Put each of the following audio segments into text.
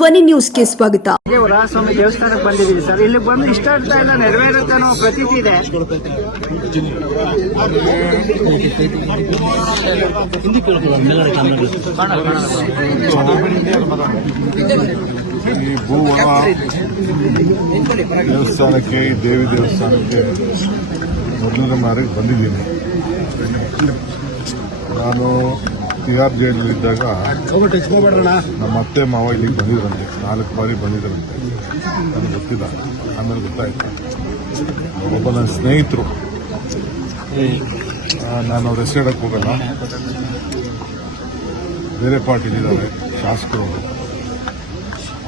ಧ್ವನಿ ನ್ಯೂಸ್ಗೆ ಸ್ವಾಗತ. ವರಸ್ವಾಮಿ ದೇವಸ್ಥಾನಕ್ಕೆ ಬಂದಿದ್ದೀವಿ ಸರ್. ಇಲ್ಲಿ ಬಂದು ಇಷ್ಟಾರ್ಥ ಎಲ್ಲ ನೆರವೇರುತ್ತೆ ಅನ್ನೋ ಪ್ರತೀತಿ ಇದೆ. ಈ ಭೂವನ ದೇವಸ್ಥಾನಕ್ಕೆ, ದೇವಿ ದೇವಸ್ಥಾನಕ್ಕೆ ಮೊದಲನೇ ಬಾರಿಗೆ ಬಂದಿದ್ದೀನಿ. ನಾನು ತಿಹಾರ್ ಜೈಲಲ್ಲಿದ್ದಾಗ ನಮ್ಮ ಅತ್ತೆ ಮಾವ ಇಲ್ಲಿಗೆ ಬಂದಿದ್ರಂತೆ, 4 ಬಾರಿ ಬಂದಿದ್ರಂತೆ. ನನಗೆ ಗೊತ್ತಿಲ್ಲ, ಆಮೇಲೆ ಗೊತ್ತಾಯ್ತು. ಒಬ್ಬ ನನ್ನ ಸ್ನೇಹಿತರು, ನಾನು ಅವ್ರ ಹೆಸರಿಡಕ್ಕೆ ಹೋಗಲ್ಲ, ಬೇರೆ ಪಾರ್ಟಿಲಿದ್ದಾರೆ ಶಾಸಕರು.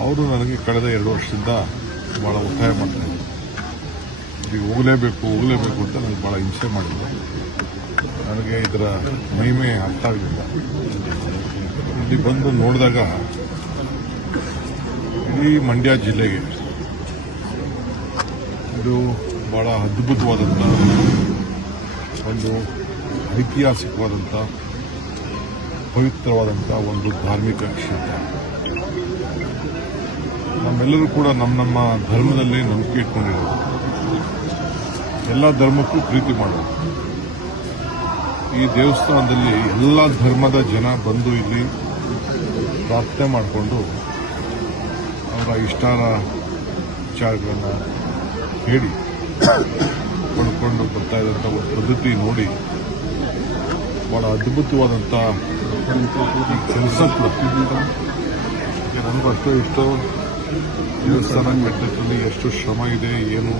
ಅವರು ನನಗೆ ಕಳೆದ 2 ವರ್ಷದಿಂದ ಭಾಳ ಒತ್ತಾಯ ಮಾಡ್ತಾರೆ, ಈಗ ಹೋಗಲೇಬೇಕು ಅಂತ ನನಗೆ ಭಾಳ ಹಿಂಸೆ ಮಾಡಿದ್ರು. ನನಗೆ ಇದರ ಮಹಿಮೆ ಅರ್ಥ ಆಗಲಿಲ್ಲ. ಇಲ್ಲಿ ಬಂದು ನೋಡಿದಾಗ ಇಡೀ ಮಂಡ್ಯ ಜಿಲ್ಲೆಗೆ ಇದು ಭಾಳ ಅದ್ಭುತವಾದಂಥ ಒಂದು ಐತಿಹಾಸಿಕವಾದಂಥ ಪವಿತ್ರವಾದಂಥ ಒಂದು ಧಾರ್ಮಿಕ ಕ್ಷೇತ್ರ. ನಮ್ಮೆಲ್ಲರೂ ಕೂಡ ನಮ್ಮ ಧರ್ಮದಲ್ಲಿ ನಂಬಿಕೆ ಇಟ್ಕೊಂಡಿರೋದು, ಎಲ್ಲ ಧರ್ಮಕ್ಕೂ ಪ್ರೀತಿ ಮಾಡೋದು. ಈ ದೇವಸ್ಥಾನದಲ್ಲಿ ಎಲ್ಲ ಧರ್ಮದ ಜನ ಬಂದು ಇಲ್ಲಿ ಪ್ರಾರ್ಥನೆ ಮಾಡಿಕೊಂಡು ಅವರ ಇಷ್ಟಾರ ವಿಚಾರಗಳನ್ನು ಹೇಳಿ ಪಡ್ಕೊಂಡು ಬರ್ತಾ ಇದ್ದಂಥ ಒಂದು ಪದ್ಧತಿ ನೋಡಿ ಭಾಳ ಅದ್ಭುತವಾದಂಥ ಕೆಲಸ ಕೂಡ. ನನಗೂ ಅಷ್ಟು ಇಷ್ಟು ದೇವಸ್ಥಾನ ಕಟ್ಟೋದ್ರಲ್ಲಿ ಎಷ್ಟು ಶ್ರಮ ಇದೆ, ಏನು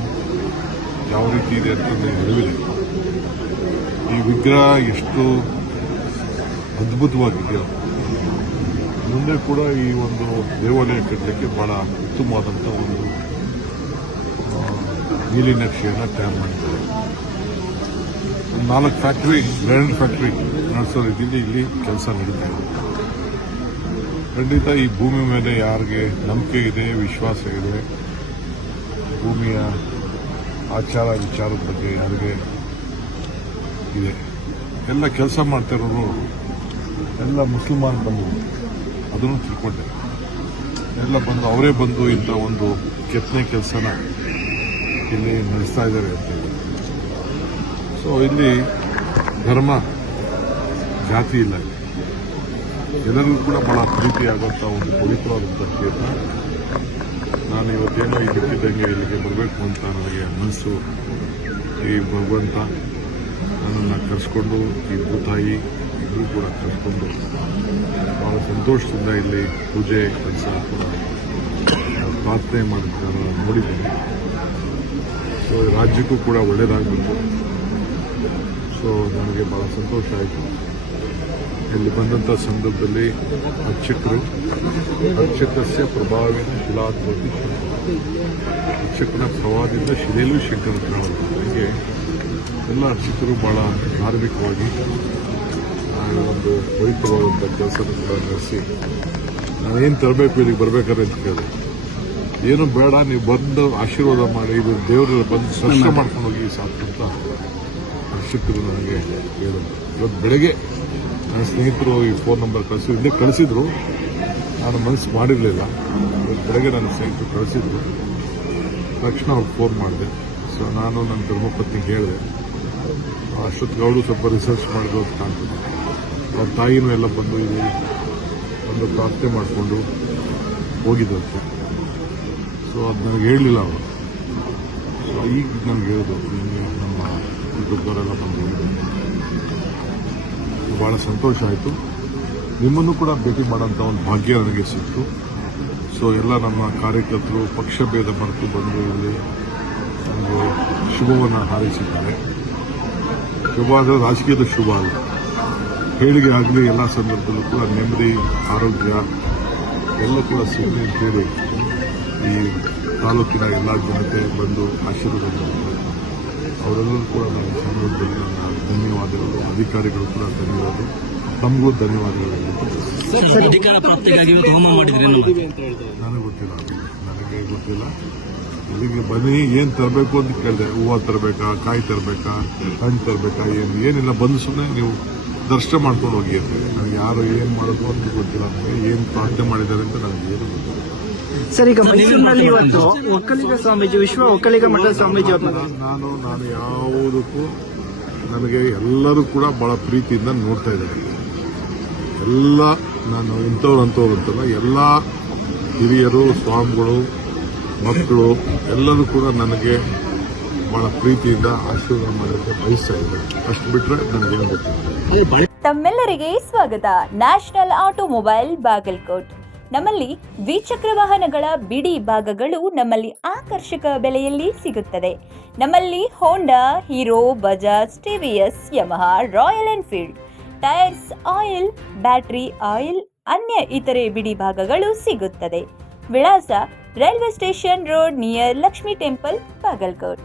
ಯಾವ ರೀತಿ ಇದೆ ಅಂತ ಅರಿವಿದೆ. ಈ ವಿಗ್ರಹ ಎಷ್ಟು ಅದ್ಭುತವಾಗಿದೆಯೋ, ಮುಂದೆ ಕೂಡ ಈ ಒಂದು ದೇವಾಲಯ ಕಟ್ಟಲಿಕ್ಕೆ ಬಹಳ ಉತ್ತಮವಾದಂಥ ಒಂದು ನೀಲಿ ನಕ್ಷೆಯನ್ನು ತಯಾರು ಮಾಡಿದ್ದಾರೆ. 4 ಫ್ಯಾಕ್ಟ್ರಿ, ಗ್ರ್ಯಾಂಡ್ ಫ್ಯಾಕ್ಟ್ರಿ ನಡೆಸೋ ರೀತಿಯಲ್ಲಿ ಇಲ್ಲಿ ಕೆಲಸ ನಡೀತಾ ಇದೆ. ಖಂಡಿತ ಈ ಭೂಮಿ ಮೇಲೆ ಯಾರಿಗೆ ನಂಬಿಕೆ ಇದೆ, ವಿಶ್ವಾಸ ಇದೆ, ಭೂಮಿಯ ಆಚಾರ ವಿಚಾರದ ಬಗ್ಗೆ ಯಾರಿಗೆ ಇದೆ, ಎಲ್ಲ ಕೆಲಸ ಮಾಡ್ತಿರೋರು ಎಲ್ಲ ಮುಸಲ್ಮಾನ್ ಬಂದು ಅದನ್ನು ತಿಳ್ಕೊಂಡೆ. ಎಲ್ಲ ಬಂದು ಅವರೇ ಬಂದು ಇಂಥ ಒಂದು ಕೆತ್ತನೆ ಕೆಲಸನ ಇಲ್ಲಿ ನಡೆಸ್ತಾ ಇದ್ದಾರೆ ಅಂತ. ಸೊ ಇಲ್ಲಿ ಧರ್ಮ ಜಾತಿ ಇಲ್ಲ, ಎಲ್ಲರಿಗೂ ಕೂಡ ಬಹಳ ಪ್ರೀತಿಯಾಗುವಂಥ ಒಂದು ಪವಿತ್ರವಾದಂಥ ಕ್ಷೇತ್ರ. ನಾನು ಇವತ್ತೇನೋ ಇದ್ದಕ್ಕಿದ್ದಂಗೆ ಇಲ್ಲಿಗೆ ಬರಬೇಕು ಅಂತ ನನಗೆ ಮನಸ್ಸು, ಈ ಭಗವಂತ ನನ್ನನ್ನು ಕರೆಸ್ಕೊಂಡು, ಈ ಭೂತಾಯಿ ಇಬ್ಬರು ಕೂಡ ಕರೆಸ್ಕೊಂಡು ಭಾಳ ಸಂತೋಷದಿಂದ ಇಲ್ಲಿ ಪೂಜೆ ಕೆಲಸ ಕೂಡ ಪ್ರಾರ್ಥನೆ ಮಾಡೋದನ್ನು ನೋಡಿದ್ದೀನಿ. ಸೊ ರಾಜ್ಯಕ್ಕೂ ಕೂಡ ಒಳ್ಳೆಯದಾಗಬೇಕು. ಸೊ ನನಗೆ ಭಾಳ ಸಂತೋಷ ಆಯಿತು. ಇಲ್ಲಿ ಬಂದಂಥ ಸಂದರ್ಭದಲ್ಲಿ ಅರ್ಚಕಸ್ಯ ಪ್ರಭಾವೇನ ಶಿಲಾತ್ಮತಿ, ಅರ್ಚಕನ ಪ್ರಭಾವದಿಂದ ಶಿಲೆಯಲ್ಲೂ ಶಂಕರ ಕಾಣುವುದು. ಹೀಗೆ ಎಲ್ಲ ಅರ್ಚಕರು ಭಾಳ ಧಾರ್ಮಿಕವಾಗಿ ಒಂದು ಪವಿತ್ರವಾದಂಥ ಕೆಲಸನ ಕೂಡ ನಡೆಸಿ, ನಾನೇನು ತರಬೇಕು ಇಲ್ಲಿಗೆ ಬರಬೇಕಾದ್ರೆ ಅಂತ ಕೇಳಿದೆ. ಏನು ಬೇಡ, ನೀವು ಬಂದು ಆಶೀರ್ವಾದ ಮಾಡಿ, ಇದು ದೇವರು ಬಂದು ದರ್ಶನ ಮಾಡ್ಕೊಂಡು ಹೋಗಿ ಸಾಕು ಅಂತ ಅರ್ಚಕರು ನನಗೆ ಹೇಳಿದ್ರು. ಇವತ್ತು ಬೆಳಗ್ಗೆ ನನ್ನ ಸ್ನೇಹಿತರು ಈ ಫೋನ್ ನಂಬರ್ ಕಳಿಸಿದ್ರು, ನಾನು ಮನಸ್ಸು ಮಾಡಿರಲಿಲ್ಲ. ಇವತ್ತು ಬೆಳಗ್ಗೆ ನನ್ನ ಸ್ನೇಹಿತರು ಕಳಿಸಿದ್ರು, ತಕ್ಷಣ ಅವ್ರಿಗೆ ಫೋನ್ ಮಾಡಿದೆ. ಸೊ ನಾನು ನನ್ನ ಧರ್ಮಪತ್ನಿಗೆ ಹೇಳಿದೆ. ಅಷ್ಟೊತ್ತಿಗೆ ಅವರು ಸ್ವಲ್ಪ ರಿಸರ್ಚ್ ಮಾಡಿದ್ರು ಅಂತ ಕಾಣ್ತದೆ. ಅವ್ರ ತಾಯಿನೂ ಎಲ್ಲ ಬಂದು ಇಲ್ಲಿ ಒಂದು ಪ್ರಾರ್ಥನೆ ಮಾಡಿಕೊಂಡು ಹೋಗಿದ್ದಂತೆ. ಸೊ ಅದು ನನಗೆ ಹೇಳಲಿಲ್ಲ ಅವರು. ಸೊ ಈಗ ನನಗೆ ಹೇಳಿದ್ರು, ನಮ್ಮ ಕುಟುಂಬದವರೆಲ್ಲ ಬಂದು ಹೋಗಿದ್ದು. ಭಾಳ ಸಂತೋಷ ಆಯಿತು. ನಿಮ್ಮನ್ನು ಕೂಡ ಭೇಟಿ ಮಾಡೋಂಥ ಒಂದು ಭಾಗ್ಯ ನನಗೆ ಸಿಕ್ತು. ಸೊ ಎಲ್ಲ ನಮ್ಮ ಕಾರ್ಯಕರ್ತರು ಪಕ್ಷ ಭೇದ ಮರೆತು ಬಂದು ಇಲ್ಲಿ ಒಂದು ಶುಭವನ್ನು ಹಾರೈಸಿದ್ದಾರೆ. ಶುಭ ಅಂದರೆ ರಾಜಕೀಯದ ಶುಭ ಅಲ್ಲ, ಹೇಳಿಕೆ ಆಗಲಿ ಎಲ್ಲ ಸಂದರ್ಭದಲ್ಲೂ ಕೂಡ ನೆಮ್ಮದಿ, ಆರೋಗ್ಯ ಎಲ್ಲ ಕೂಡ ಸಿಗಲಿ ಅಂತೇಳಿ ಈ ತಾಲೂಕಿನ ಎಲ್ಲ ಜನತೆ ಬಂದು ಆಶೀರ್ವಾದ ಮಾಡಿದ್ದಾರೆ. ಅವರೆಲ್ಲರೂ ಕೂಡ ನನ್ನ ಸಂದರ್ಭದಲ್ಲಿ ನನ್ನ ಧನ್ಯವಾದಗಳು. ಅಧಿಕಾರಿಗಳು ಕೂಡ ಧನ್ಯವಾದ, ತಮಗೂ ಧನ್ಯವಾದಗಳು. ನನಗೆ ಗೊತ್ತಿಲ್ಲ. ಇಲ್ಲಿಗೆ ಬನ್ನಿ, ಏನು ತರಬೇಕು ಅಂತ ಕೇಳಿದೆ. ಹೂವು ತರಬೇಕಾ, ಕಾಯಿ ತರಬೇಕಾ, ಹಣ್ಣು ತರಬೇಕಾ, ಏನಿಲ್ಲ, ಬಂದು ಸುಮ್ಮನೆ ನೀವು ದರ್ಶನ ಮಾಡ್ಕೊಂಡು ಹೋಗಿ ಅಂತ. ನನಗೆ ಯಾರು ಏನು ಮಾಡೋದು ಅಂತ ಗೊತ್ತಿಲ್ಲ, ನನಗೆ ಏನು ಪ್ರಾರ್ಥನೆ ಮಾಡಿದ್ದಾರೆ ಅಂತ ನನಗೆ ಏನು ಗೊತ್ತಿಲ್ಲ. ಸರ್, ಈಗ ಮೈಸೂರಿನಲ್ಲಿ ಇವತ್ತು ಒಕ್ಕಲಿಗ ಸ್ವಾಮೀಜಿ, ವಿಶ್ವ ಒಕ್ಕಲಿಗ ಮಠದ ಸ್ವಾಮೀಜಿ ಅವರು ನಾನು ಯಾವುದಕ್ಕೂ ನನಗೆ ಎಲ್ಲರೂ ಕೂಡ ಬಹಳ ಪ್ರೀತಿಯಿಂದ ನೋಡ್ತಾ ಇದ್ದಾರೆ. ಎಲ್ಲ ನಾನು ಇಂಥವ್ರು ಅಂತಲ್ಲ, ಎಲ್ಲ ಹಿರಿಯರು, ಸ್ವಾಮಿಗಳು, ಮಕ್ಕಳು ಎಲ್ಲರೂ ಕೂಡ ನನಗೆ ಬಹಳ ಪ್ರೀತಿಯಿಂದ ಆಶೀರ್ವಾದ ಮಾಡೋಕ್ಕೆ ಬಯಸ್ತಾ ಇದ್ದಾರೆ. ಅಷ್ಟು ಬಿಟ್ಟರೆ ನನಗೇನು ಗೊತ್ತಿಲ್ಲ. ತಮ್ಮೆಲ್ಲರಿಗೆ ಸ್ವಾಗತ. National automobile Bagalkot. ನಮ್ಮಲ್ಲಿ ದ್ವಿಚಕ್ರ ವಾಹನಗಳ ಬಿಡಿ ಭಾಗಗಳು ನಮ್ಮಲ್ಲಿ ಆಕರ್ಷಕ ಬೆಲೆಯಲ್ಲಿ ಸಿಗುತ್ತದೆ. ನಮ್ಮಲ್ಲಿ Honda, Hero, Bajaj, TVS, Yamaha, Royal Enfield, tyres, oil, battery oil, ಅನ್ಯ ಇತರೆ ಬಿಡಿ ಭಾಗಗಳು ಸಿಗುತ್ತದೆ. ವಿಳಾಸ railway station road near Lakshmi temple, Bagalkot.